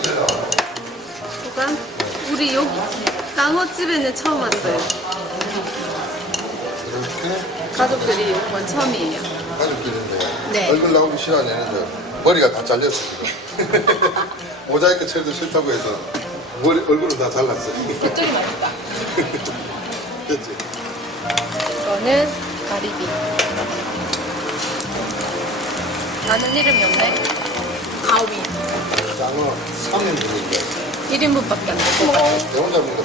보여줄까? 우리 여기 쌍어집에는 처음 왔어요. 이렇게 가족들이 이번 처음이에요. 가족들인데 네. 얼굴 나오기 싫어하는 애들 머리가 다 잘렸어 지금 모자이크 처리도 싫다고 해서 머리, 얼굴은 다 잘랐어 이쪽이 맛있다. 됐지? 이거는 가리비. 나는 이름이 없네. 가위. 장어 3인분인데 1인분밖에 안 되고. 내 혼자 먹는 거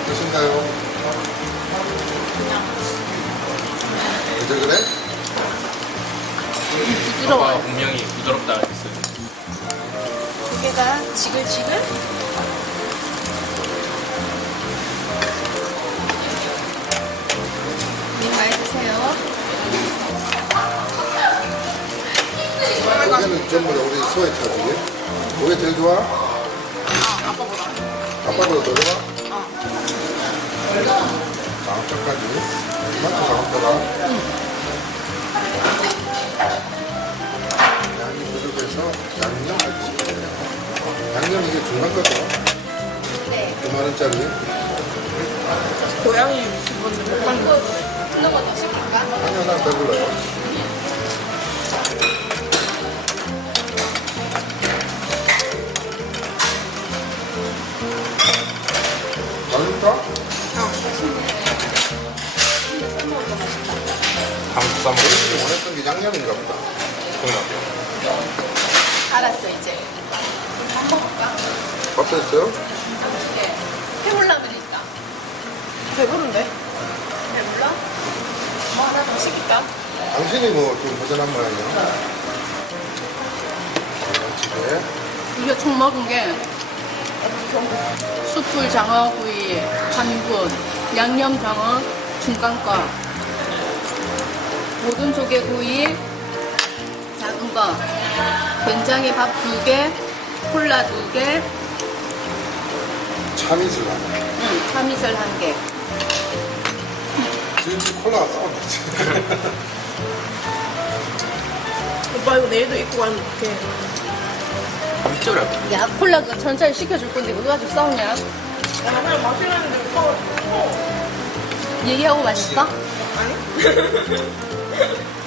어떠신가요? 그저 그래? 부드러워요. 아빠 분명히 부드럽다 했어요. 두 개가 지글지글. 네, 많이 드세요. 여기는 전부 다 우리 소의 차지지? 그게 제일 좋아? 아빠보다 아빠보다 더 좋아? 장갑차까지 양념 알겠습니다 양념 이게 중간 거죠? 네. 9만 원짜리 고양이 기본은 못 받는 거. 이거 더 시킬까? 아니 하나 더 불러요 맛있다? 한국. 어른들이 원했던 게 양념인가 보다 알았어, 이제. 밥 먹을까? 밥 됐어요? 해볼라 그러니까. 배부른데? 배불러? 뭐 하나 더 시킬까? 당신이 뭐좀 허전한 모양이야 집에 이게 총 먹은 게 숯불 장어구이 한분 양념 장어 중간거 모든 조개구이 작은 거 된장에 밥 두 개 콜라 두 개 참이슬 하나 응, 참이슬 한 개 지금 콜라가 싸웠지 오빠 이거 내일도 입고 가면 어떡해. 진짜로. 야 콜라 그 천천히 시켜줄 건데 왜 가지고 싸우냐 야, 그냥 마시는데 오빠가 어. 얘기하고 맛있어? 아니?